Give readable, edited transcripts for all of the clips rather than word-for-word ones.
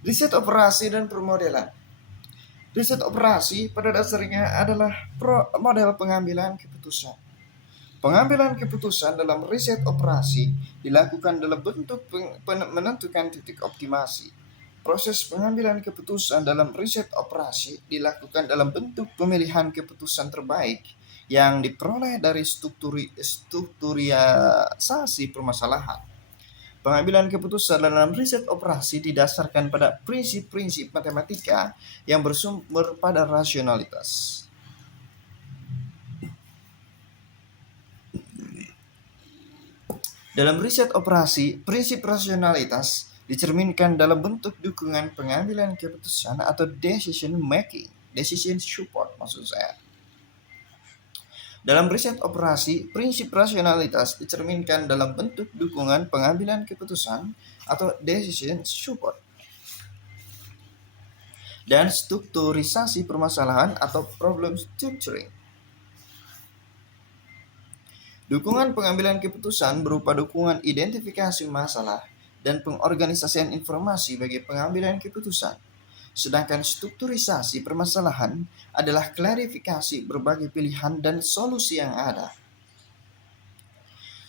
Riset operasi dan permodelan. Riset operasi pada dasarnya adalah model pengambilan keputusan. Pengambilan keputusan dalam riset operasi dilakukan dalam bentuk menentukan titik optimasi. Proses pengambilan keputusan dalam riset operasi dilakukan dalam bentuk pemilihan keputusan terbaik yang diperoleh dari strukturisasi permasalahan. Pengambilan keputusan dalam riset operasi didasarkan pada prinsip-prinsip matematika yang bersumber pada rasionalitas. Dalam riset operasi, prinsip rasionalitas dicerminkan dalam bentuk dukungan pengambilan keputusan atau decision making, decision support maksud saya. Dalam riset operasi, prinsip rasionalitas dicerminkan dalam bentuk dukungan pengambilan keputusan atau decision support dan strukturisasi permasalahan atau problem structuring. Dukungan pengambilan keputusan berupa dukungan identifikasi masalah dan pengorganisasian informasi bagi pengambilan keputusan. Sedangkan strukturisasi permasalahan adalah klarifikasi berbagai pilihan dan solusi yang ada.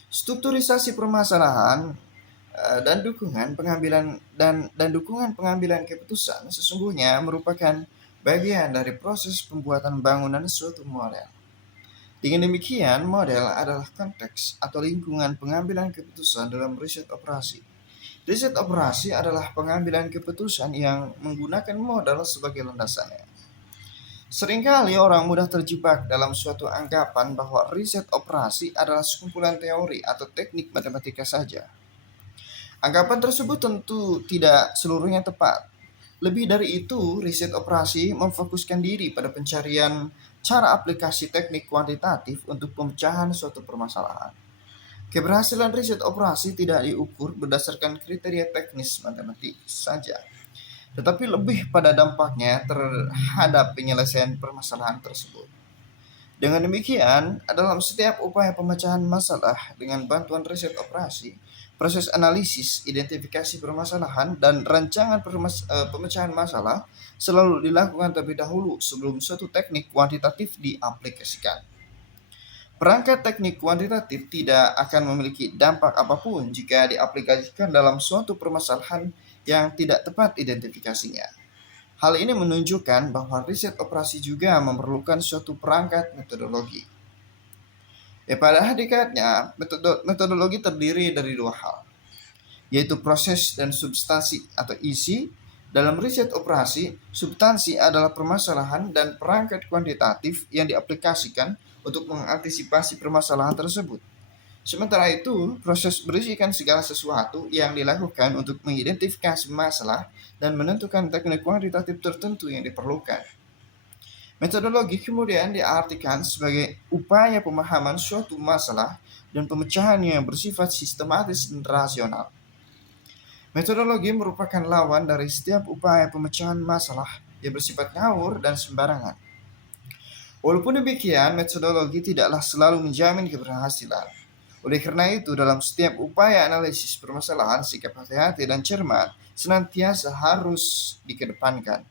Strukturisasi permasalahan dan dukungan pengambilan keputusan sesungguhnya merupakan bagian dari proses pembuatan bangunan suatu model. Dengan demikian, model adalah konteks atau lingkungan pengambilan keputusan dalam riset operasi. Riset operasi adalah pengambilan keputusan yang menggunakan model sebagai landasannya. Seringkali orang mudah terjebak dalam suatu anggapan bahwa riset operasi adalah sekumpulan teori atau teknik matematika saja. Anggapan tersebut tentu tidak seluruhnya tepat. Lebih dari itu, riset operasi memfokuskan diri pada pencarian cara aplikasi teknik kuantitatif untuk pemecahan suatu permasalahan. Keberhasilan riset operasi tidak diukur berdasarkan kriteria teknis matematik saja, tetapi lebih pada dampaknya terhadap penyelesaian permasalahan tersebut. Dengan demikian, dalam setiap upaya pemecahan masalah dengan bantuan riset operasi, proses analisis, identifikasi permasalahan, dan rancangan pemecahan masalah selalu dilakukan terlebih dahulu sebelum suatu teknik kuantitatif diaplikasikan. Perangkat teknik kuantitatif tidak akan memiliki dampak apapun jika diaplikasikan dalam suatu permasalahan yang tidak tepat identifikasinya. Hal ini menunjukkan bahwa riset operasi juga memerlukan suatu perangkat metodologi. Pada hakikatnya, metodologi terdiri dari dua hal, yaitu proses dan substansi atau isi. Dalam riset operasi, substansi adalah permasalahan dan perangkat kuantitatif yang diaplikasikan untuk mengantisipasi permasalahan tersebut. Sementara itu, proses berisikan segala sesuatu yang dilakukan untuk mengidentifikasi masalah dan menentukan teknik kuantitatif tertentu yang diperlukan. Metodologi kemudian diartikan sebagai upaya pemahaman suatu masalah dan pemecahannya yang bersifat sistematis dan rasional. Metodologi merupakan lawan dari setiap upaya pemecahan masalah yang bersifat ngawur dan sembarangan. Walaupun demikian, metodologi tidaklah selalu menjamin keberhasilan. Oleh karena itu, dalam setiap upaya analisis permasalahan, sikap hati-hati dan cermat senantiasa harus dikedepankan.